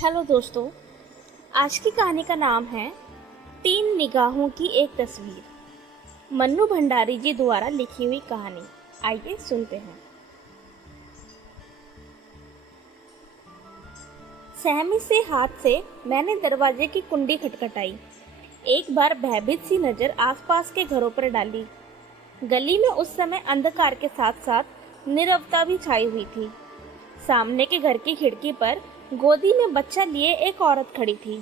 Hello दोस्तों, आज की कहानी का नाम है तीन निगाहों की एक तस्वीर। मन्नू भंडारी जी द्वारा लिखी हुई कहानी। आइए सुनते हैं। सहमी से हाथ से मैंने दरवाजे की कुंडी खटखटाई। एक बार भयभीत सी नजर आसपास के घरों पर डाली। गली में उस समय अंधकार के साथ साथ नीरवता भी छाई हुई थी। सामने के घर की खिड़की पर गोदी में बच्चा लिए एक औरत खड़ी थी।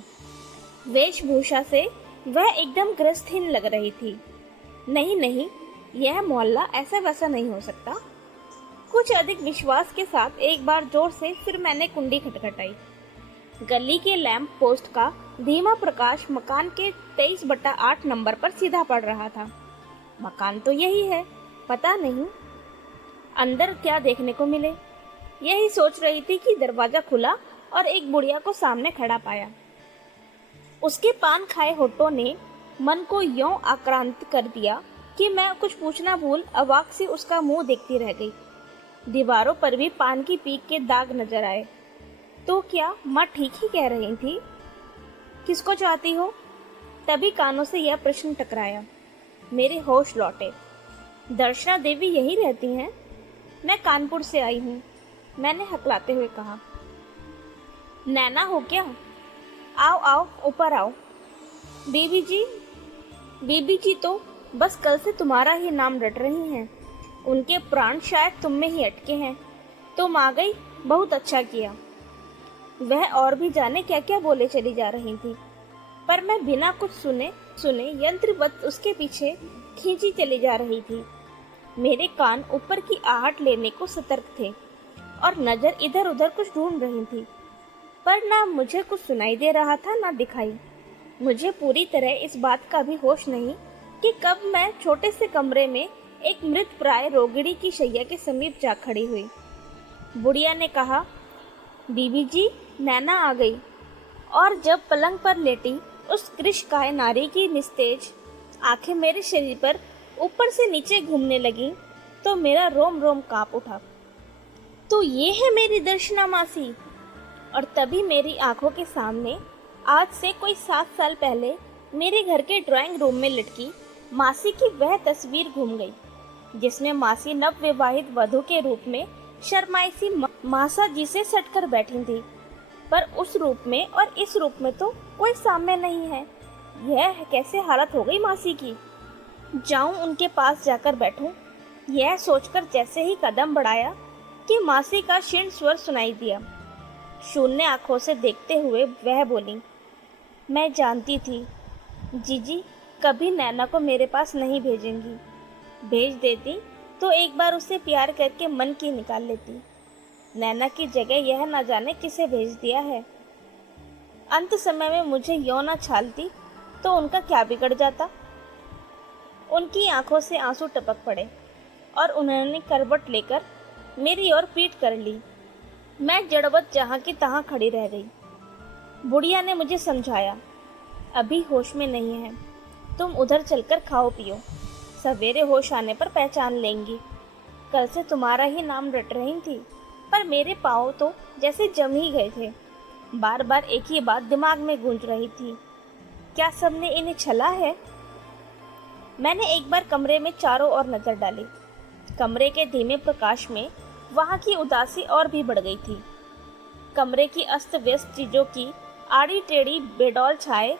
वेशभूषा से वह एकदम गृहस्थहीन लग रही थी। नहीं, यह मोहल्ला ऐसा वैसा नहीं हो सकता। कुछ अधिक विश्वास के साथ एक बार जोर से फिर मैंने कुंडी खटखटाई। गली के लैंप पोस्ट का धीमा प्रकाश मकान के 23/8 नंबर पर सीधा पड़ रहा था। मकान तो यही है, पता नहीं अंदर क्या देखने को मिले। यही सोच रही थी कि दरवाजा खुला और एक बुढ़िया को सामने खड़ा पाया। उसके पान खाए होठों ने मन को यों आक्रांत कर दिया कि मैं कुछ पूछना भूल अवाक से उसका मुंह देखती रह गई। दीवारों पर भी पान की पीक के दाग नजर आए। तो क्या माँ ठीक ही कह रही थी? किसको चाहती हो? तभी कानों से यह प्रश्न टकराया। मेरे होश लौटे। दर्शना देवी यही रहती हैं? मैं कानपुर से आई हूँ, मैंने हकलाते हुए कहा। नैना हो क्या? आओ आओ, ऊपर आओ। बीबी जी तो बस कल से तुम्हारा ही नाम रट रही हैं। उनके प्राण शायद तुम में ही अटके हैं। तुम आ गई, बहुत अच्छा किया। वह और भी जाने क्या क्या बोले चली जा रही थी, पर मैं बिना कुछ सुने यंत्रवत उसके पीछे खींची चली जा रही थी। मेरे कान ऊपर की आहट लेने को सतर्क थे और नजर इधर उधर कुछ ढूंढ रही थी, पर ना मुझे कुछ सुनाई दे रहा था ना दिखाई। मुझे पूरी तरह इस बात का भी होश नहीं कि कब मैं छोटे से कमरे में एक मृत प्राय रोगिणी की शैया के समीप जा खड़ी हुई। बुढ़िया ने कहा, बीबी जी, नैना आ गई। और जब पलंग पर लेटी उस कृशकाय नारी की निस्तेज आंखें मेरे शरीर पर ऊपर से नीचे घूमने लगी तो मेरा रोम रोम कांप उठा। तो ये है मेरी दर्शना मासी। और तभी मेरी आंखों के सामने आज से कोई 7 साल पहले मेरे घर के ड्राइंग रूम में लटकी मासी की वह तस्वीर घूम गई, जिसमें मासी नवविवाहित वधू के रूप में शर्माई सी मासा जी से सटकर बैठी थी। पर उस रूप में और इस रूप में तो कोई साम्य नहीं है। यह कैसे हालत हो गई मासी की? जाऊं उनके पास जाकर बैठूं, यह सोचकर जैसे ही कदम बढ़ाया कि मासी का क्षीण स्वर सुनाई दिया। शून्य आंखों से देखते हुए वह बोली, मैं जानती थी जीजी कभी नैना को मेरे पास नहीं भेजेंगी। भेज देती तो एक बार उसे प्यार करके मन की निकाल लेती। नैना की जगह यह न जाने किसे भेज दिया है। अंत समय में मुझे यों न छालती तो उनका क्या बिगड़ जाता। उनकी आंखों से आंसू टपक पड़े और उन्होंने करवट लेकर मेरी ओर पीठ कर ली। मैं जड़वत जहां की तहां खड़ी रह गई। बुढ़िया ने मुझे समझाया, अभी होश में नहीं है, तुम उधर चलकर खाओ पियो, सवेरे होश आने पर पहचान लेंगी। कल से तुम्हारा ही नाम रट रही थी, पर मेरे पाँव तो जैसे जम ही गए थे। बार बार एक ही बात दिमाग में गूंज रही थी, क्या सबने इन्हें छला है? मैंने एक बार कमरे में चारों ओर नजर डाली। कमरे के धीमे प्रकाश में वहां की उदासी और भी बढ़ गई थी। कमरे की अस्त व्यस्त चीजों की आड़ी टेढ़ी बेडौल छाए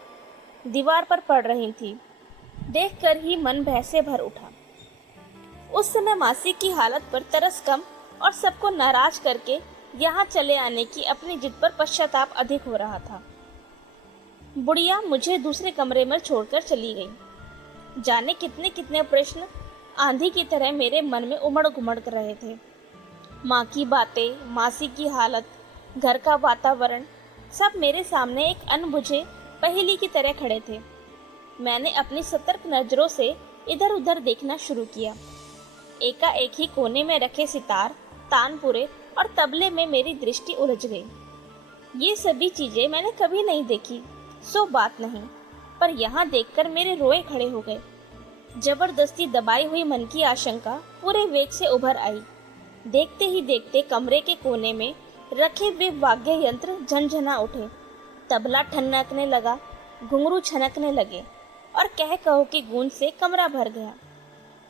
दीवार पर पड़ रही थी। देखकर ही मन भय से भर उठा। उस समय मासी की हालत पर तरस कम और सबको नाराज करके यहाँ चले आने की अपनी जिद पर पश्चाताप अधिक हो रहा था। बुढ़िया मुझे दूसरे कमरे में छोड़कर चली गई। जाने कितने कितने प्रश्न आंधी की तरह मेरे मन में उमड़ घुमड़ कर रहे थे। माँ की बातें, मासी की हालत, घर का वातावरण, सब मेरे सामने एक अनबुझे पहेली की तरह खड़े थे। मैंने अपनी सतर्क नजरों से इधर उधर देखना शुरू किया। एकाएक ही कोने में रखे सितार, तानपुरे और तबले में मेरी दृष्टि उलझ गई। ये सभी चीजें मैंने कभी नहीं देखी, सो बात नहीं, पर यहाँ देखकर मेरे रोए खड़े हो गए। जबरदस्ती दबाई हुई मन की आशंका पूरे वेग से उभर आई। देखते ही देखते कमरे के कोने में रखे हुए वाद्य यंत्र झनझना उठे, तबला ठनकने लगा, घुंघरू छनकने लगे और कह कहो की गूंज से कमरा भर गया।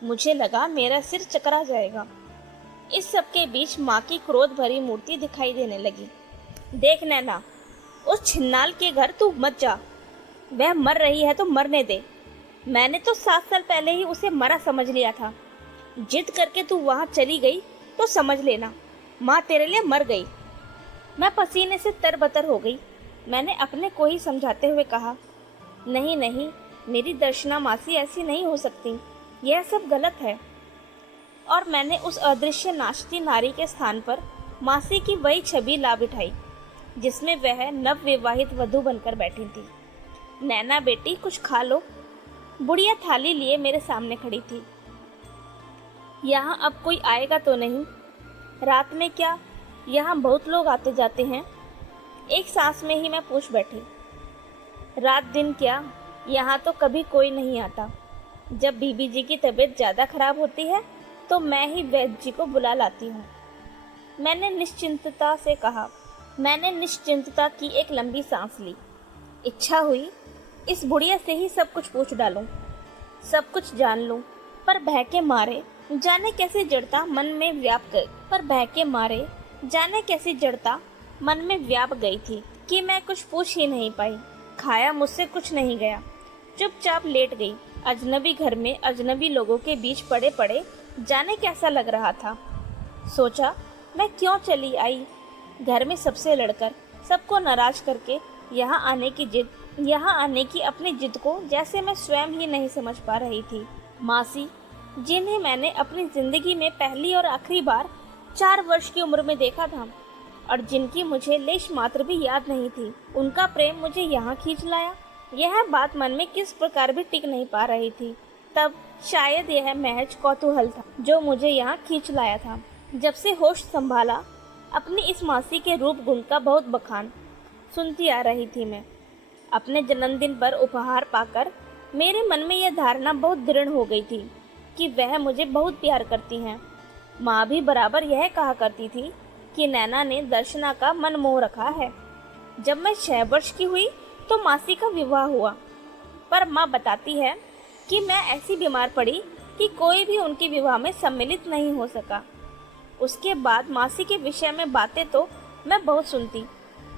मुझे लगा मेरा सिर चकरा जाएगा। इस सब के बीच माँ की क्रोध भरी मूर्ति दिखाई देने लगी। देख नैना, उस छिन्नाल के घर तू मत जा। वह मर रही है तो मरने दे। मैंने तो 7 साल पहले ही उसे मरा समझ लिया था। जिद करके तू वहां चली गई तो समझ लेना माँ तेरे लिए मर गई। मैं पसीने से तरबतर हो गई। मैंने अपने को ही समझाते हुए कहा, नहीं नहीं, मेरी दर्शना मासी ऐसी नहीं हो सकती, यह सब गलत है। और मैंने उस अदृश्य नाचती नारी के स्थान पर मासी की वही छवि ला बिठाई जिसमें वह नवविवाहित वधू बनकर बैठी थी। नैना बेटी, कुछ खा लो। बुढ़िया थाली लिए मेरे सामने खड़ी थी। यहाँ अब कोई आएगा तो नहीं? रात में क्या यहाँ बहुत लोग आते जाते हैं? एक सांस में ही मैं पूछ बैठी। रात दिन क्या, यहाँ तो कभी कोई नहीं आता। जब बीबी जी की तबीयत ज़्यादा खराब होती है तो मैं ही वैद्य जी को बुला लाती हूँ। मैंने निश्चिंतता की एक लंबी सांस ली। इच्छा हुई इस बुढ़िया से ही सब कुछ पूछ डालूं, सब कुछ जान लूं, पर भय के मारे जाने कैसी जड़ता मन में व्याप गई थी कि मैं कुछ पूछ ही नहीं पाई। खाया मुझसे कुछ नहीं गया, चुपचाप लेट गई। अजनबी घर में अजनबी लोगों के बीच पड़े पड़े जाने कैसा लग रहा था। सोचा मैं क्यों चली आई, घर में सबसे लड़कर, सबको नाराज करके यहाँ आने की अपनी जिद को जैसे मैं स्वयं ही नहीं समझ पा रही थी। मासी, जिन्हें मैंने अपनी जिंदगी में पहली और आखिरी बार 4 वर्ष की उम्र में देखा था और जिनकी मुझे लेश मात्र भी याद नहीं थी, उनका प्रेम मुझे यहाँ खींच लाया। यह बात मन में किस प्रकार भी टिक नहीं पा रही थी। तब शायद यह महज कौतूहल था जो मुझे यहाँ खींच लाया था। जब से होश संभाला, अपनी इस मासी के रूप गुण का बहुत बखान सुनती आ रही थी मैं। अपने जन्मदिन पर उपहार पाकर मेरे मन में यह धारणा बहुत दृढ़ हो गई थी कि वह मुझे बहुत प्यार करती हैं। माँ भी बराबर यह कहा करती थी कि नैना ने दर्शना का मन मोह रखा है। जब मैं 6 वर्ष की हुई तो मासी का विवाह हुआ, पर माँ बताती है कि मैं ऐसी बीमार पड़ी कि कोई भी उनके विवाह में सम्मिलित नहीं हो सका। उसके बाद मासी के विषय में बातें तो मैं बहुत सुनती,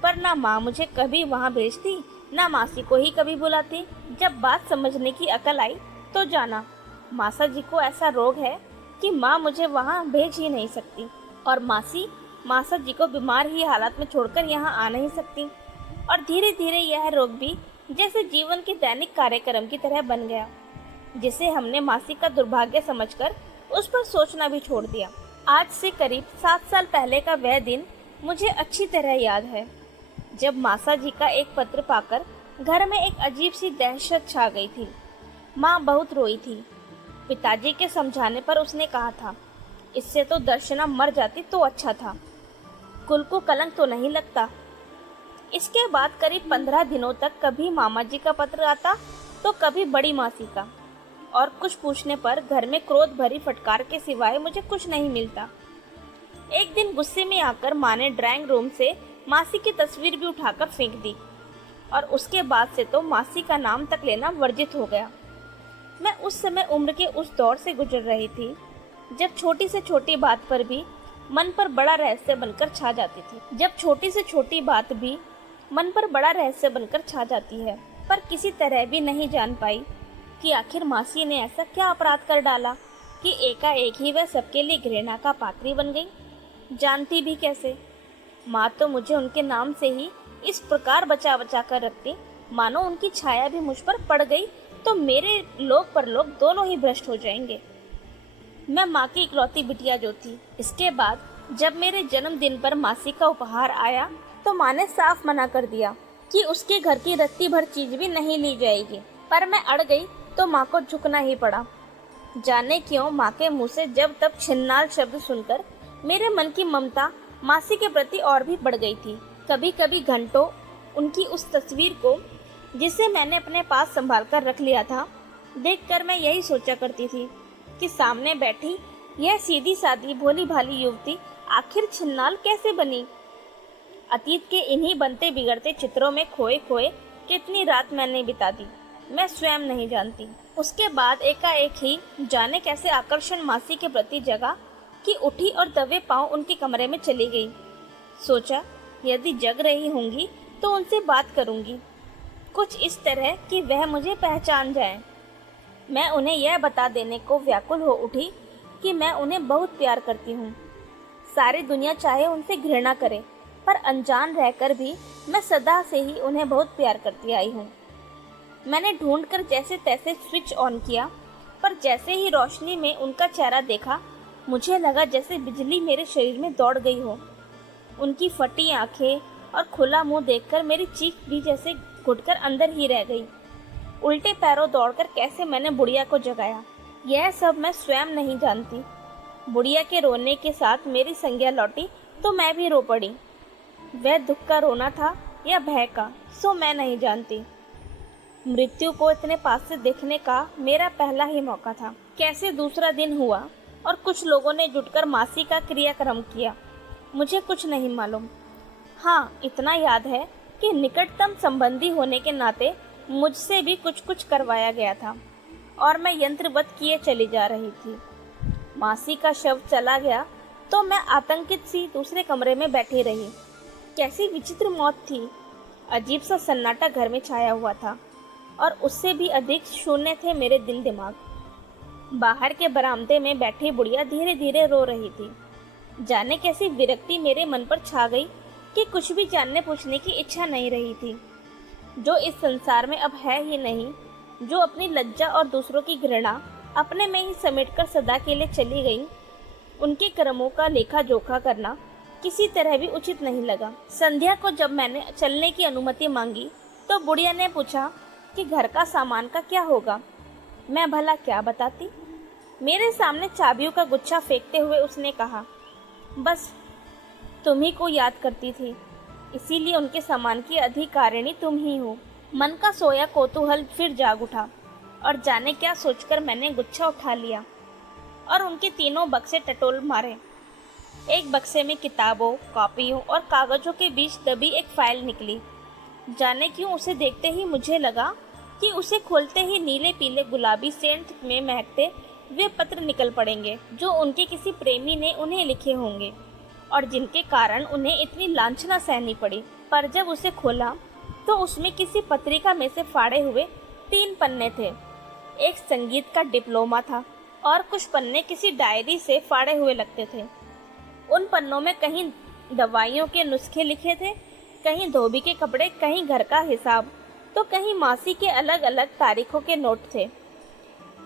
पर ना माँ मुझे कभी वहाँ भेजती, ना मासी को ही कभी बुलाती। जब बात समझने की अकल आई तो जाना मासा जी को ऐसा रोग है कि माँ मुझे वहाँ भेज ही नहीं सकती और मासी मासा जी को बीमार ही हालत में छोड़कर यहाँ आ नहीं सकती। और धीरे धीरे यह रोग भी जैसे जीवन के दैनिक कार्यक्रम की तरह बन गया, जिसे हमने मासी का दुर्भाग्य समझकर उस पर सोचना भी छोड़ दिया। आज से करीब 7 साल पहले का वह दिन मुझे अच्छी तरह याद है, जब मासा जी का एक पत्र पाकर घर में एक अजीब सी दहशत छा गई थी। माँ बहुत रोई थी। पिताजी के समझाने पर उसने कहा था, इससे तो दर्शना मर जाती तो अच्छा था, कुल को कलंक तो नहीं लगता। इसके बाद करीब 15 दिनों तक कभी मामा जी का पत्र आता तो कभी बड़ी मासी का, और कुछ पूछने पर घर में क्रोध भरी फटकार के सिवाय मुझे कुछ नहीं मिलता। एक दिन गुस्से में आकर माँ ने ड्राइंग रूम से मासी की तस्वीर भी उठाकर फेंक दी और उसके बाद से तो मासी का नाम तक लेना वर्जित हो गया। मैं उस समय उम्र के उस दौर से गुजर रही थी जब छोटी से छोटी बात पर भी मन पर बड़ा रहस्य बनकर छा जाती है, पर किसी तरह भी नहीं जान पाई कि आखिर मासी ने ऐसा क्या अपराध कर डाला कि एकाएक ही वह सबके लिए घृणा का पात्री बन गई। जानती भी कैसे? माँ तो मुझे उनके नाम से ही इस प्रकार बचा बचा कर रखती, मानो उनकी छाया भी मुझ पर पड़ गई तो मेरे लोग परलोक दोनों ही भ्रष्ट हो जाएंगे। मैं माँ की इकलौती बिटिया जो थी। इसके बाद जब मेरे जन्मदिन पर मासी का उपहार आया तो माँ ने साफ मना कर दिया कि उसके घर की रत्ती भर चीज भी नहीं ली जाएगी, पर मैं अड़ गई तो माँ को झुकना ही पड़ा। जाने क्यों माँ के मुंह से जब तब छिन्नाल शब्द सुनकर मेरे मन की ममता मासी के प्रति और भी बढ़ गई थी। कभी कभी घंटों उनकी उस तस्वीर को, जिसे मैंने अपने पास संभाल कर रख लिया था, देखकर मैं यही सोचा करती थी कि सामने बैठी यह सीधी सादी भोली भाली युवती आखिर छिन्नाल कैसे बनी। अतीत के इन्हीं बनते बिगड़ते चित्रों में खोए खोए कितनी रात मैंने बिता दी, मैं स्वयं नहीं जानती। उसके बाद एकाएक ही जाने कैसे आकर्षण मासी के प्रति जगा कि उठी और दबे पांव उनके कमरे में चली गई। सोचा यदि जग रही होंगी तो उनसे बात करूंगी, कुछ इस तरह कि वह मुझे पहचान जाए। मैं उन्हें यह बता देने को व्याकुल हो उठी कि मैं उन्हें बहुत प्यार करती हूँ। सारी दुनिया चाहे उनसे घृणा करे, पर अनजान रहकर भी मैं सदा से ही उन्हें बहुत प्यार करती आई हूँ। मैंने ढूंढकर जैसे तैसे स्विच ऑन किया, पर जैसे ही रोशनी में उनका चेहरा देखा, मुझे लगा जैसे बिजली मेरे शरीर में दौड़ गई हो। उनकी फटी आंखें और खुला मुंह देखकर मेरी चीख भी जैसे घुटकर अंदर ही रह गई। उल्टे पैरों दौड़कर कैसे मैंने बुढ़िया को जगाया, यह सब मैं स्वयं नहीं जानती। बुढ़िया के रोने के साथ मेरी संज्ञा लौटी तो मैं भी रो पड़ी। वह दुख का रोना था या भय का, सो मैं नहीं जानती। मृत्यु को इतने पास से देखने का मेरा पहला ही मौका था। कैसे दूसरा दिन हुआ और कुछ लोगों ने जुटकर मासी का क्रियाक्रम किया, मुझे कुछ नहीं मालूम। हाँ, इतना याद है कि निकटतम संबंधी होने के नाते मुझसे भी कुछ कुछ करवाया गया था और मैं यंत्रवत किए चली जा रही थी। मासी का शव चला गया तो मैं आतंकित सी दूसरे कमरे में बैठी रही। कैसी विचित्र मौत थी। अजीब सा सन्नाटा घर में छाया हुआ था और उससे भी अधिक शून्य थे मेरे दिल दिमाग। बाहर के बरामदे में बैठी बुढ़िया धीरे धीरे रो रही थी। जाने कैसी विरक्ति मेरे मन पर छा गई कि कुछ भी जानने पूछने की इच्छा नहीं रही थी। जो इस संसार में अब है ही नहीं, जो अपनी लज्जा और दूसरों की घृणा अपने में ही समेटकर सदा के लिए चली गई, उनके कर्मों का लेखा जोखा करना किसी तरह भी उचित नहीं लगा। संध्या को जब मैंने चलने की अनुमति मांगी तो बुढ़िया ने पूछा कि घर का सामान का क्या होगा। मैं भला क्या बताती। मेरे सामने चाबियों का गुच्छा फेंकते हुए उसने कहा, बस तुम्ही को याद करती थी, इसीलिए उनके सामान की अधिकारिणी तुम ही हो। मन का सोया कौतूहल फिर जाग उठा और जाने क्या सोचकर मैंने गुच्छा उठा लिया और उनके तीनों बक्से टटोल मारे। एक बक्से में किताबों, कॉपियों और कागजों के बीच दबी एक फाइल निकली। जाने क्यों उसे देखते ही मुझे लगा कि उसे खोलते ही नीले पीले गुलाबी सेंट में महकते वे पत्र निकल पड़ेंगे जो उनके किसी प्रेमी ने उन्हें लिखे होंगे और जिनके कारण उन्हें इतनी लांछना सहनी पड़ी। पर जब उसे खोला तो उसमें किसी पत्रिका में से फाड़े हुए 3 पन्ने थे। एक संगीत का डिप्लोमा था और कुछ पन्ने किसी डायरी से फाड़े हुए लगते थे। उन पन्नों में कहीं दवाइयों के नुस्खे लिखे थे, कहीं धोबी के कपड़े, कहीं घर का हिसाब, तो कहीं मासी के अलग अलग तारीखों के नोट थे।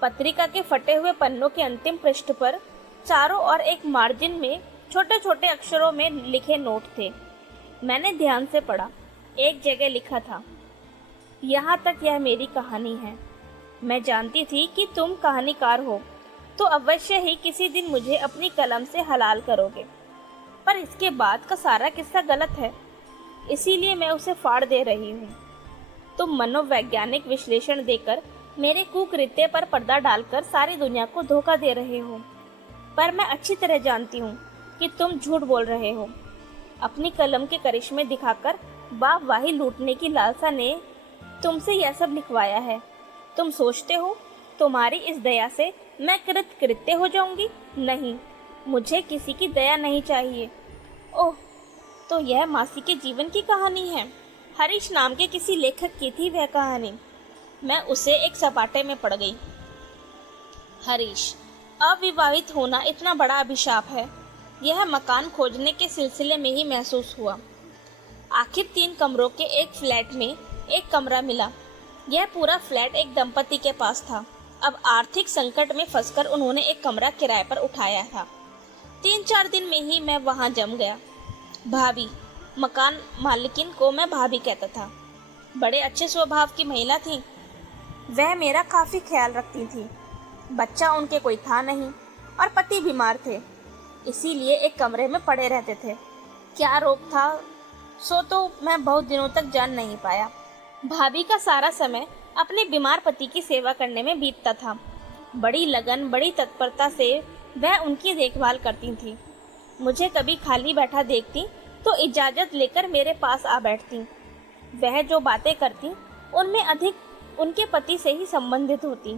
पत्रिका के फटे हुए पन्नों के अंतिम पृष्ठ पर चारों ओर एक मार्जिन में छोटे छोटे अक्षरों में लिखे नोट थे। मैंने ध्यान से पढ़ा। एक जगह लिखा था, यहाँ तक यह मेरी कहानी है। मैं जानती थी कि तुम कहानीकार हो तो अवश्य ही किसी दिन मुझे अपनी कलम से हलाल करोगे, पर इसके बाद का सारा किस्सा गलत है, इसीलिए मैं उसे फाड़ दे रही हूँ। तुम मनोवैज्ञानिक विश्लेषण देकर मेरे कुकृत्य पर पर्दा डालकर सारी दुनिया को धोखा दे रहे हो, पर मैं अच्छी तरह जानती हूँ कि तुम झूठ बोल रहे हो। अपनी कलम के करिश्मे दिखाकर वाहवाही लूटने की लालसा ने तुमसे यह सब लिखवाया है। तुम सोचते हो तुम्हारी इस दया से मैं कृतकृत्य हो जाऊंगी? नहीं, मुझे किसी की दया नहीं चाहिए। ओह, तो यह मासी के जीवन की कहानी है। हरीश नाम के किसी लेखक की थी वह कहानी। मैं उसे एक सपाटे में पड़ गई। हरीश, अविवाहित होना इतना बड़ा अभिशाप है, यह मकान खोजने के सिलसिले में ही महसूस हुआ। आखिर 3 कमरों के एक फ्लैट में एक कमरा मिला। यह पूरा फ्लैट एक दंपति के पास था। अब आर्थिक संकट में फंसकर उन्होंने एक कमरा किराए पर उठाया था। 3-4 दिन में ही मैं वहां जम गया। भाभी, मकान मालिकिन को मैं भाभी कहता था। बड़े अच्छे स्वभाव की महिला थी। वह मेरा काफ़ी ख्याल रखती थी। बच्चा उनके कोई था नहीं और पति बीमार थे, इसीलिए एक कमरे में पड़े रहते थे। क्या रोग था सो तो मैं बहुत दिनों तक जान नहीं पाया। भाभी का सारा समय अपने बीमार पति की सेवा करने में बीतता था। बड़ी लगन, बड़ी तत्परता से वह उनकी देखभाल करती थी। मुझे कभी खाली बैठा देखती तो इजाज़त लेकर मेरे पास आ बैठती। वह जो बातें करती उनमें अधिक उनके पति से ही संबंधित होती।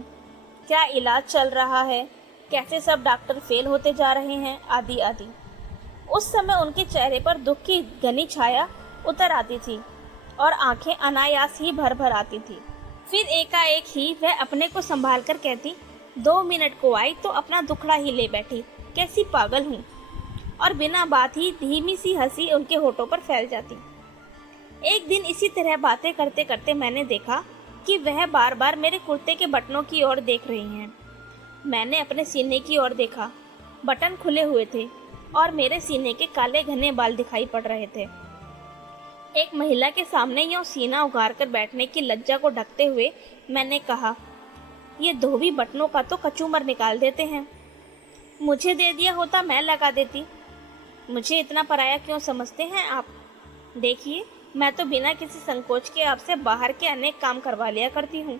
क्या इलाज चल रहा है, कैसे सब डॉक्टर फेल होते जा रहे हैं, आदि आदि। उस समय उनके चेहरे पर दुख की घनी छाया उतर आती थी और आंखें अनायास ही भर भर आती थी। फिर एकाएक ही वह अपने को संभाल कर कहती, 2 मिनट को आई तो अपना दुखड़ा ही ले बैठी, कैसी पागल हूँ। और बिना बात ही धीमी सी हंसी उनके होठों पर फैल जाती। एक दिन इसी तरह बातें करते करते मैंने देखा कि वह बार बार मेरे कुर्ते के बटनों की ओर देख रही हैं। मैंने अपने सीने की ओर देखा, बटन खुले हुए थे और मेरे सीने के काले घने बाल दिखाई पड़ रहे थे। एक महिला के सामने यूं सीना उगार कर बैठने की लज्जा को ढकते हुए मैंने कहा, ये धोबी बटनों का तो कचूमर निकाल देते हैं, मुझे दे दिया होता मैं लगा देती। मुझे इतना पराया क्यों समझते हैं आप? देखिए, मैं तो बिना किसी संकोच के आपसे बाहर के अनेक काम करवा लिया करती हूँ।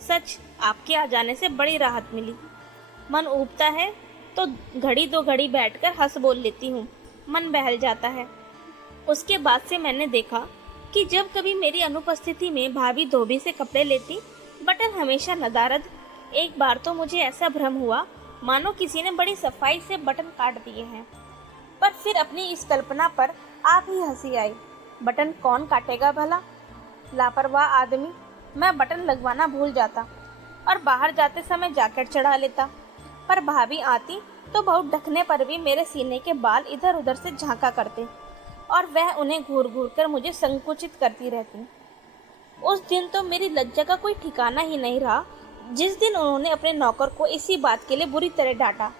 सच, आपके आ जाने से बड़ी राहत मिली। मन ऊबता है तो घड़ी 2 घड़ी बैठकर हंस बोल लेती हूँ, मन बहल जाता है। उसके बाद से मैंने देखा कि जब कभी मेरी अनुपस्थिति में भाभी धोबी से कपड़े लेती, बटन हमेशा नदारद। एक बार तो मुझे ऐसा भ्रम हुआ मानो किसी ने बड़ी सफाई से बटन काट दिए हैं। पर फिर अपनी इस कल्पना पर आप ही हंसी आई। बटन कौन काटेगा भला? लापरवाह आदमी। मैं बटन लगवाना भूल जाता और बाहर जाते समय जैकेट चढ़ा लेता, पर भाभी आती तो बहुत ढकने पर भी मेरे सीने के बाल इधर उधर से झांका करते और वह उन्हें घूर घूर कर मुझे संकुचित करती रहती। उस दिन तो मेरी लज्जा का कोई ठिकाना ही नहीं रहा, जिस दिन उन्होंने अपने नौकर को इसी बात के लिए बुरी तरह डांटा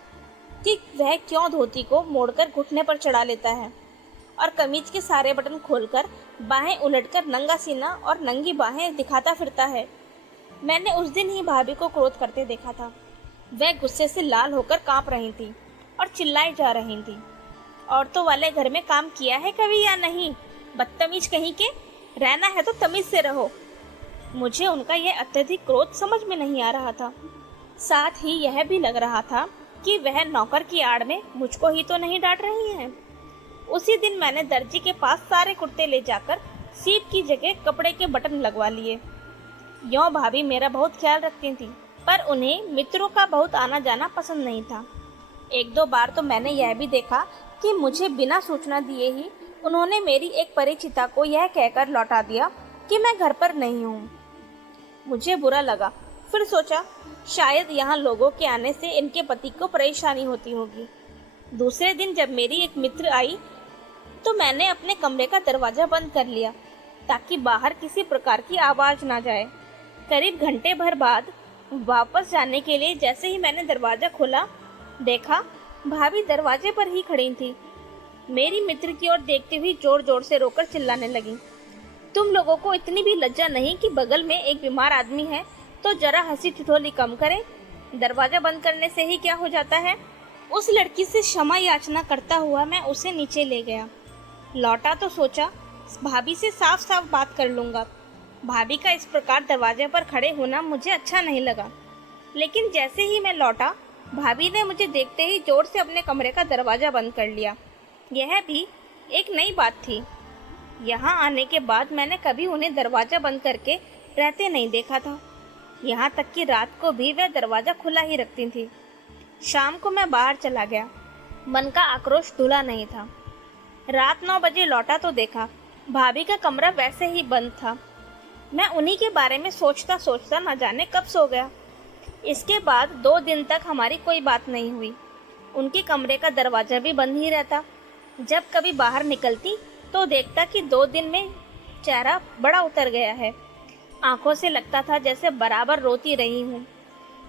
कि वह क्यों धोती को मोड़कर घुटने पर चढ़ा लेता है और कमीज के सारे बटन खोलकर बाहें उलटकर नंगा सीना और नंगी बाहें दिखाता फिरता है। मैंने उस दिन ही भाभी को क्रोध करते देखा था। वह गुस्से से लाल होकर कांप रही थी और चिल्लाई जा रही थी, औरतों वाले घर में काम किया है कभी या नहीं? बदतमीज कहीं के, रहना है तो तमीज से रहो। मुझे उनका यह अत्यधिक क्रोध समझ में नहीं आ रहा था। साथ ही यह भी लग रहा था कि वह नौकर की आड़ में मुझको ही तो नहीं डांट रही हैं। उसी दिन मैंने दर्जी के पास सारे कुर्ते ले जाकर सीप की जगह कपड़े के बटन लगवा लिए। यों भाभी मेरा बहुत ख्याल रखती थी, पर उन्हें मित्रों का बहुत आना जाना पसंद नहीं था। 1-2 बार तो मैंने यह भी देखा कि मुझे बिना सूचना दिए ही उन्होंने मेरी एक परिचिता को यह कहकर लौटा दिया कि मैं घर पर नहीं हूँ। मुझे बुरा लगा। फिर सोचा, शायद यहाँ लोगों के आने से इनके पति को परेशानी होती होगी। दूसरे दिन जब मेरी एक मित्र आई तो मैंने अपने कमरे का दरवाजा बंद कर लिया ताकि बाहर किसी प्रकार की आवाज ना जाए। करीब घंटे भर बाद वापस जाने के लिए जैसे ही मैंने दरवाजा खोला, देखा भाभी दरवाजे पर ही खड़ी थी। मेरी मित्र की ओर देखते हुए जोर जोर से रोकर चिल्लाने लगी, तुम लोगों को इतनी भी लज्जा नहीं कि बगल में एक बीमार आदमी है तो जरा हंसी ठिठोली कम करें? दरवाजा बंद करने से ही क्या हो जाता है? उस लड़की से क्षमा याचना करता हुआ मैं उसे नीचे ले गया। लौटा तो सोचा भाभी से साफ साफ बात कर लूँगा। भाभी का इस प्रकार दरवाजे पर खड़े होना मुझे अच्छा नहीं लगा। लेकिन जैसे ही मैं लौटा, भाभी ने मुझे देखते ही जोर से अपने कमरे का दरवाज़ा बंद कर लिया। यह भी एक नई बात थी। यहाँ आने के बाद मैंने कभी उन्हें दरवाज़ा बंद करके रहते नहीं देखा था। यहाँ तक कि रात को भी वह दरवाज़ा खुला ही रखती थी। शाम को मैं बाहर चला गया। मन का आक्रोश धुला नहीं था। रात 9 बजे लौटा तो देखा भाभी का कमरा वैसे ही बंद था। मैं उन्हीं के बारे में सोचता सोचता न जाने कब सो गया। इसके बाद 2 दिन तक हमारी कोई बात नहीं हुई। उनके कमरे का दरवाज़ा भी बंद ही रहता। जब कभी बाहर निकलती तो देखता कि 2 दिन में चेहरा बड़ा उतर गया है। आंखों से लगता था जैसे बराबर रोती रही हूँ।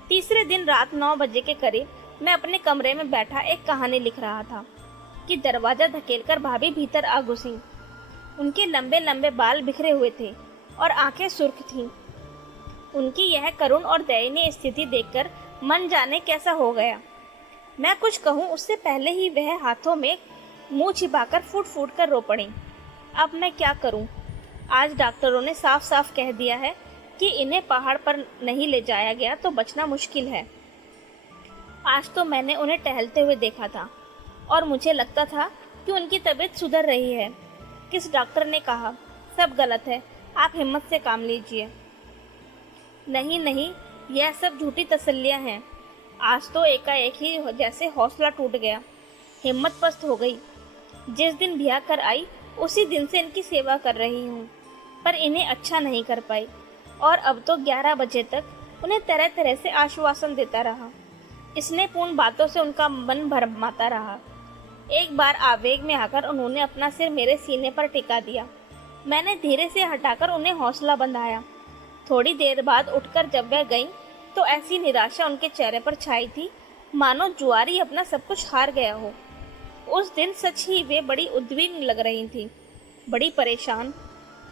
तीसरे दिन रात 9 बजे के करीब मैं अपने कमरे में बैठा एक कहानी लिख रहा था कि दरवाज़ा धकेलकर भाभी भीतर आ घुसी। उनके लंबे लंबे बाल बिखरे हुए थे और आंखें सुर्ख थीं। उनकी यह करुण और दयनीय स्थिति देखकर मन जाने कैसा हो गया। मैं कुछ कहूँ उससे पहले ही वह हाथों में मुंह छिपाकर फूट फूट कर रो पड़ी। अब मैं क्या करूं? आज डॉक्टरों ने साफ साफ कह दिया है कि इन्हें पहाड़ पर नहीं ले जाया गया तो बचना मुश्किल है। आज तो मैंने उन्हें टहलते हुए देखा था और मुझे लगता था कि उनकी तबीयत सुधर रही है। किस डॉक्टर ने कहा? सब गलत है, आप हिम्मत से काम लीजिए। नहीं नहीं, यह सब झूठी तसल्लियां हैं। आज तो एकाएक ही जैसे हौसला टूट गया, हिम्मत पस्त हो गई। जिस दिन ब्याह कर आई उसी दिन से इनकी सेवा कर रही हूँ, पर इन्हें अच्छा नहीं कर पाई, और अब तो 11 बजे तक उन्हें तरह तरह से आश्वासन देता रहा। स्नेहपूर्ण बातों से उनका मन भरमाता रहा। एक बार आवेग में आकर उन्होंने अपना सिर मेरे सीने पर टिका दिया। मैंने धीरे से हटाकर उन्हें हौसला बंधाया। थोड़ी देर बाद उठकर जब वह गईं, तो ऐसी निराशा उनके चेहरे पर छाई थी मानो जुआरी अपना सब कुछ हार गया हो। उस दिन सच ही वे बड़ी उद्विग्न लग रही थी, बड़ी परेशान।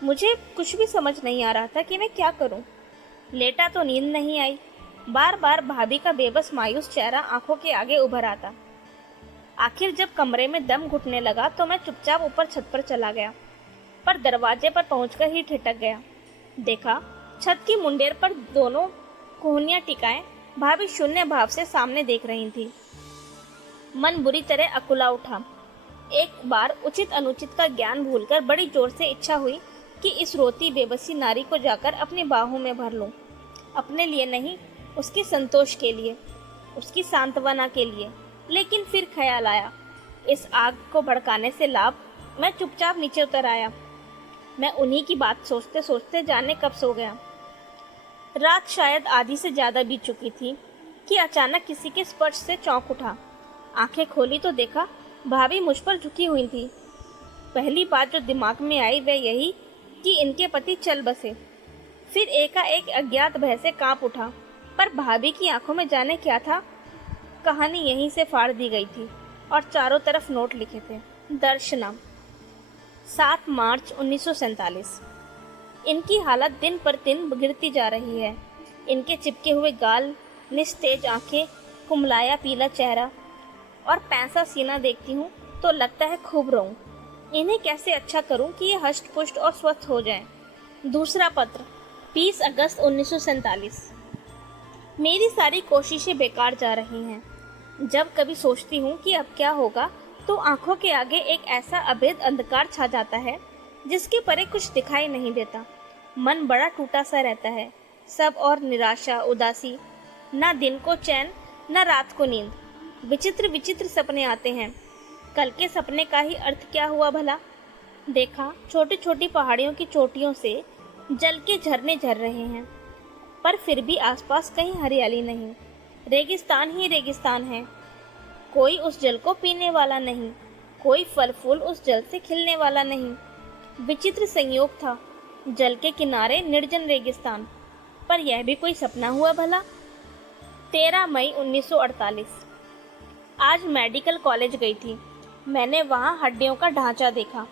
मुझे कुछ भी समझ नहीं आ रहा था कि मैं क्या करूं। लेटा तो नींद नहीं आई। बार बार भाभी का बेबस मायूस चेहरा आंखों के आगे उभर आता। आखिर जब कमरे में दम घुटने लगा तो मैं चुपचाप ऊपर छत पर चला गया, पर दरवाजे पर पहुंचकर ही ठिठक गया। देखा, छत की मुंडेर पर दोनों कोहनियां टिकाए भाभी शून्य भाव से सामने देख रही थी। मन बुरी तरह अकुला उठा। एक बार उचित अनुचित का ज्ञान भूलकर बड़ी जोर से इच्छा हुई कि इस रोती बेबसी नारी को जाकर अपनी बाहों में भर लूं। अपने लिए नहीं, उसके संतोष के लिए, उसकी सांत्वना के लिए। लेकिन फिर ख्याल आया, इस आग को भड़काने से लाभ। मैं चुपचाप नीचे उतर आया। मैं उन्हीं की बात सोचते सोचते जाने कब सो गया। रात शायद आधी से ज्यादा बीत चुकी थी कि अचानक किसी के स्पर्श से चौंक उठा। आंखें खोली तो देखा भाभी मुझ पर झुकी हुई थी। पहली बात जो दिमाग में आई वह यही कि इनके पति चल बसे। फिर एकाएक अज्ञात भय से कांप उठा, पर भाभी की आंखों में जाने क्या था। कहानी यहीं से फाड़ दी गई थी और चारों तरफ नोट लिखे थे। दर्शना, 7 मार्च 1947। इनकी हालत दिन पर दिन बिगड़ती जा रही है। इनके चिपके हुए गाल, निस्तेज आंखें, कुमलाया पीला चेहरा और पैंसा सीना देखती हूँ तो लगता है खूब रोऊं। इन्हें कैसे अच्छा करूं कि ये हष्ट पुष्ट और स्वस्थ हो जाएं। दूसरा पत्र, 20 अगस्त 1947। मेरी सारी कोशिशें बेकार जा रही हैं। जब कभी सोचती हूँ कि अब क्या होगा, तो आंखों के आगे एक ऐसा अभेद अंधकार छा जाता है जिसके परे कुछ दिखाई नहीं देता। मन बड़ा टूटा सा रहता है, सब और निराशा, उदासी, न दिन को चैन न रात को नींद। विचित्र विचित्र सपने आते हैं। कल के सपने का ही अर्थ क्या हुआ भला? देखा, छोटी छोटी पहाड़ियों की चोटियों से जल के झरने झर रहे हैं, पर फिर भी आसपास कहीं हरियाली नहीं। रेगिस्तान ही रेगिस्तान है। कोई उस जल को पीने वाला नहीं, कोई फल फूल उस जल से खिलने वाला नहीं। विचित्र संयोग था, जल के किनारे निर्जन रेगिस्तान। पर यह भी कोई सपना हुआ भला? 13 मई 1948। आज मेडिकल कॉलेज गई थी। मैंने वहां हड्डियों का ढांचा देखा।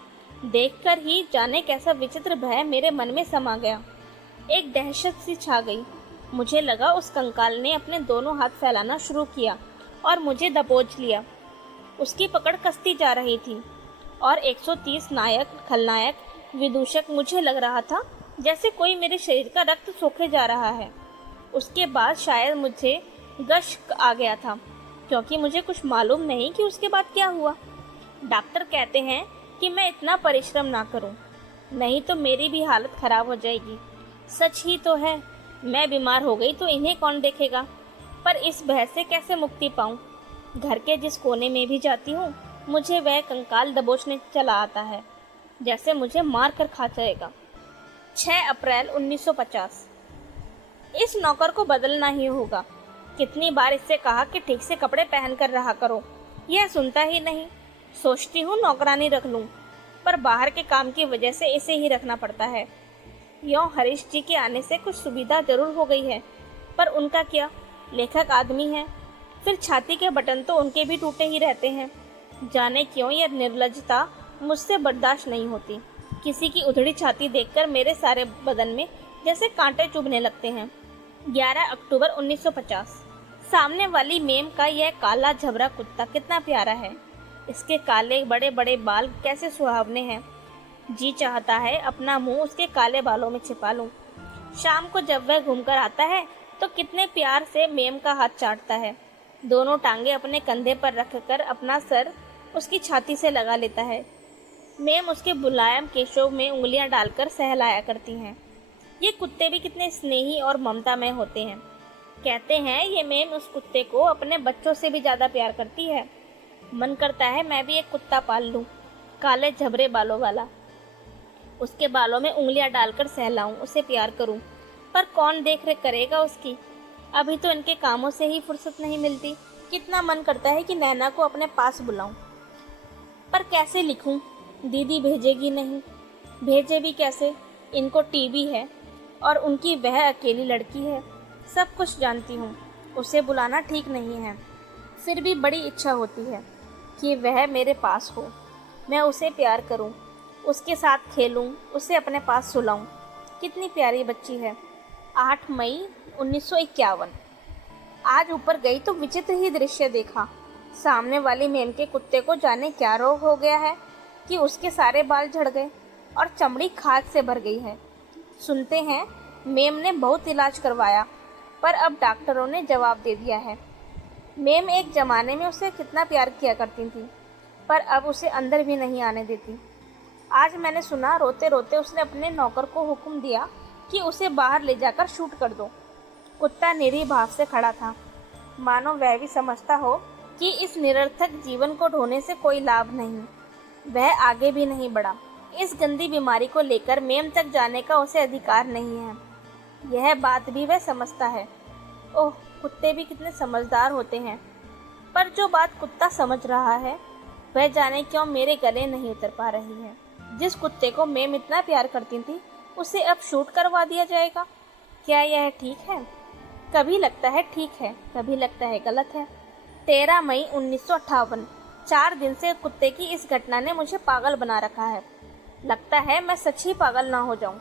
देखकर ही जाने कैसा विचित्र भय मेरे मन में समा गया। एक दहशत सी छा गई। मुझे लगा उस कंकाल ने अपने दोनों हाथ फैलाना शुरू किया और मुझे दबोच लिया। उसकी पकड़ कसती जा रही थी और 130 नायक, खलनायक, विदूषक मुझे लग रहा था जैसे कोई मेरे शरीर का रक्त सोखे जा रहा है। उसके बाद शायद मुझे गश आ गया था, क्योंकि मुझे कुछ मालूम नहीं कि उसके बाद क्या हुआ। डॉक्टर कहते हैं कि मैं इतना परिश्रम ना करूं, नहीं तो मेरी भी हालत खराब हो जाएगी। सच ही तो है, मैं बीमार हो गई तो इन्हें कौन देखेगा। पर इस भय से कैसे मुक्ति पाऊं? घर के जिस कोने में भी जाती हूँ, मुझे वह कंकाल दबोचने चला आता है, जैसे मुझे मार कर खा जाएगा। 6 अप्रैल 1950। इस नौकर को बदलना ही होगा। कितनी बार इससे कहा कि ठीक से कपड़े पहन कर रहा करो, यह सुनता ही नहीं। सोचती हूँ नौकरानी रख लूं, पर बाहर के काम की वजह से इसे ही रखना पड़ता है। यों हरीश जी के आने से कुछ सुविधा जरूर हो गई है, पर उनका क्या, लेखक आदमी है। फिर छाती के बटन तो उनके भी टूटे ही रहते हैं। जाने क्यों यह निर्लज्जता मुझसे बर्दाश्त नहीं होती। किसी की उधड़ी छाती देखकर मेरे सारे बदन में जैसे कांटे चुभने लगते हैं। 11 अक्टूबर 1950। सामने वाली मेम का यह काला झबरा कुत्ता कितना प्यारा है। इसके काले बड़े बड़े बाल कैसे सुहावने हैं। जी चाहता है अपना मुंह उसके काले बालों में छिपा लूं। शाम को जब वह घूमकर आता है तो कितने प्यार से मेम का हाथ चाटता है। दोनों टांगे अपने कंधे पर रखकर अपना सर उसकी छाती से लगा लेता है। मेम उसके मुलायम केशों में उंगलियां डालकर सहलाया करती हैं। ये कुत्ते भी कितने स्नेही और ममतामय होते हैं। कहते हैं ये मेम उस कुत्ते को अपने बच्चों से भी ज़्यादा प्यार करती है। मन करता है मैं भी एक कुत्ता पाल लूं, काले झबरे बालों वाला। उसके बालों में उंगलियां डालकर सहलाऊं, उसे प्यार करूं। पर कौन देख रेख करेगा उसकी? अभी तो इनके कामों से ही फुर्सत नहीं मिलती। कितना मन करता है कि नैना को अपने पास बुलाऊं, पर कैसे लिखूं? दीदी भेजेगी नहीं। भेजे भी कैसे? इनको टीबी है और उनकी वह अकेली लड़की है। सब कुछ जानती हूँ, उसे बुलाना ठीक नहीं है। फिर भी बड़ी इच्छा होती है कि वह मेरे पास हो, मैं उसे प्यार करूँ, उसके साथ खेलूँ, उसे अपने पास सुलाऊँ। कितनी प्यारी बच्ची है। 8 मई 1951। आज ऊपर गई तो विचित्र ही दृश्य देखा। सामने वाली मेम के कुत्ते को जाने क्या रोग हो गया है कि उसके सारे बाल झड़ गए और चमड़ी खाद से भर गई है। सुनते हैं मेम ने बहुत इलाज करवाया, पर अब डॉक्टरों ने जवाब दे दिया है। मेम एक ज़माने में उसे कितना प्यार किया करती थी, पर अब उसे अंदर भी नहीं आने देती। आज मैंने सुना रोते रोते उसने अपने नौकर को हुक्म दिया कि उसे बाहर ले जाकर शूट कर दो। कुत्ता निरीह भाव से खड़ा था, मानो वह भी समझता हो कि इस निरर्थक जीवन को ढोने से कोई लाभ नहीं। वह आगे भी नहीं बढ़ा। इस गंदी बीमारी को लेकर मेम तक जाने का उसे अधिकार नहीं है, यह बात भी वह समझता है। ओह, कुत्ते भी कितने समझदार होते हैं। पर जो बात कुत्ता समझ रहा है वह जाने क्यों मेरे गले नहीं उतर पा रही है। जिस कुत्ते को मेम इतना प्यार करती थी उसे अब शूट करवा दिया जाएगा। क्या यह ठीक है? कभी लगता है ठीक है, कभी लगता है गलत है। 13 मई 1958। 4 दिन से कुत्ते की इस घटना ने मुझे पागल बना रखा है। लगता है मैं सच ही पागल ना हो जाऊं।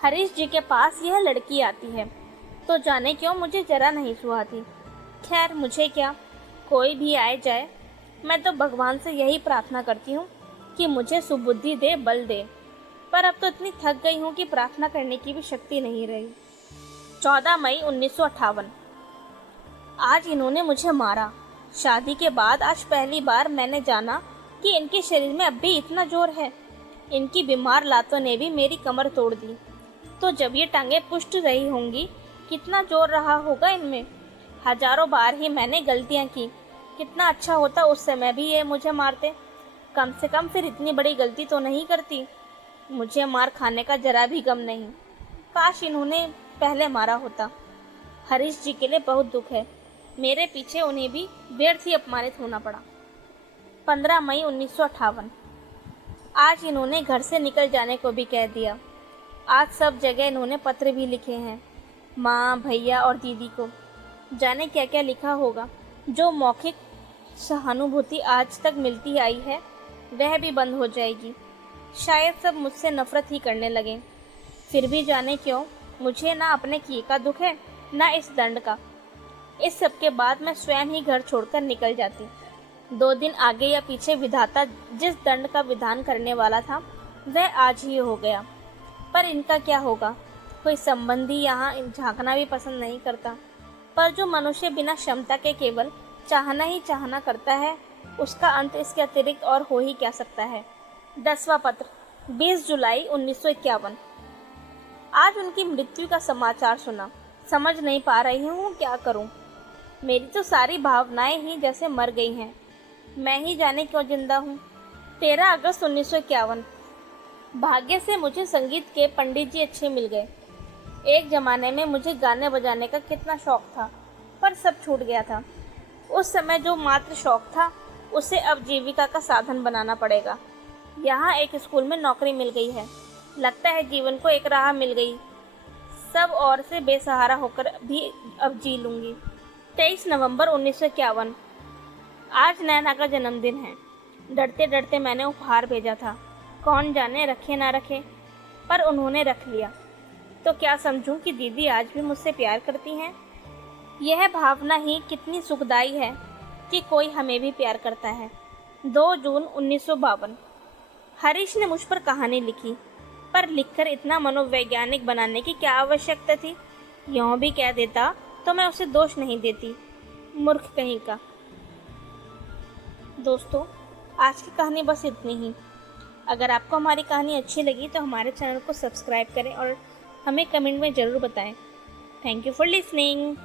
हरीश जी के पास यह लड़की आती है तो जाने क्यों मुझे जरा नहीं सुहाती। खैर मुझे क्या, कोई भी आए जाए। मैं तो भगवान से यही प्रार्थना करती हूँ कि मुझे सुबुद्धि दे, बल दे। पर अब तो इतनी थक गई हूँ कि प्रार्थना करने की भी शक्ति नहीं रही। 14 मई 1958। आज इन्होंने मुझे मारा। शादी के बाद आज पहली बार मैंने जाना कि इनके शरीर में अब भी इतना जोर है। इनकी बीमार लातों ने भी मेरी कमर तोड़ दी। तो जब ये टांगे पुष्ट रही होंगी, कितना जोर रहा होगा इनमें। हजारों बार ही मैंने गलतियां की। कितना अच्छा होता उस समय भी ये मुझे मारते। कम से कम फिर इतनी बड़ी गलती तो नहीं करती। मुझे मार खाने का जरा भी गम नहीं। काश इन्होंने पहले मारा होता। हरीश जी के लिए बहुत दुख है। मेरे पीछे उन्हें भी व्यर्थ ही अपमानित होना पड़ा। 15 मई 1958। आज इन्होंने घर से निकल जाने को भी कह दिया। आज सब जगह इन्होंने पत्र भी लिखे हैं, माँ, भैया और दीदी को। जाने क्या क्या लिखा होगा। जो मौखिक सहानुभूति आज तक मिलती आई है वह भी बंद हो जाएगी। शायद सब मुझसे नफरत ही करने लगें। फिर भी जाने क्यों मुझे ना अपने किए का दुख है, ना इस दंड का। इस सब के बाद मैं स्वयं ही घर छोड़कर निकल जाती। 2 दिन आगे या पीछे विधाता जिस दंड का विधान करने वाला था वह आज ही हो गया। पर इनका क्या होगा? कोई संबंधी यहाँ झांकना भी पसंद नहीं करता। पर जो मनुष्य बिना क्षमता के केवल चाहना ही चाहना करता है, उसका अंत इसके अतिरिक्त और हो ही क्या सकता है। 10वां पत्र, 20 जुलाई 1951। आज उनकी मृत्यु का समाचार सुना। समझ नहीं पा रही हूँ क्या करूँ। मेरी तो सारी भावनाएं ही जैसे मर गई हैं। मैं ही जाने क्यों जिंदा हूँ। 13 अगस्त 1951। भाग्य से मुझे संगीत के पंडित जी अच्छे मिल गए। एक ज़माने में मुझे गाने बजाने का कितना शौक था, पर सब छूट गया था। उस समय जो मात्र शौक था उसे अब जीविका का साधन बनाना पड़ेगा। यहाँ एक स्कूल में नौकरी मिल गई है। लगता है जीवन को एक राह मिल गई। सब और से बेसहारा होकर भी अब जी लूँगी। 23 नवंबर 1951। आज नैना का जन्मदिन है। डरते डरते मैंने उपहार भेजा था। कौन जाने रखे ना रखे, पर उन्होंने रख लिया। तो क्या समझूं कि दीदी आज भी मुझसे प्यार करती हैं। यह भावना ही कितनी सुखदाई है कि कोई हमें भी प्यार करता है। 2 जून 1952। हरीश ने मुझ पर कहानी लिखी, पर लिखकर इतना मनोवैज्ञानिक बनाने की क्या आवश्यकता थी। यूँ भी कह देता तो मैं उसे दोष नहीं देती। मूर्ख कहीं का। दोस्तों, आज की कहानी बस इतनी ही। अगर आपको हमारी कहानी अच्छी लगी तो हमारे चैनल को सब्सक्राइब करें और हमें कमेंट में ज़रूर बताएं। Thank you for listening.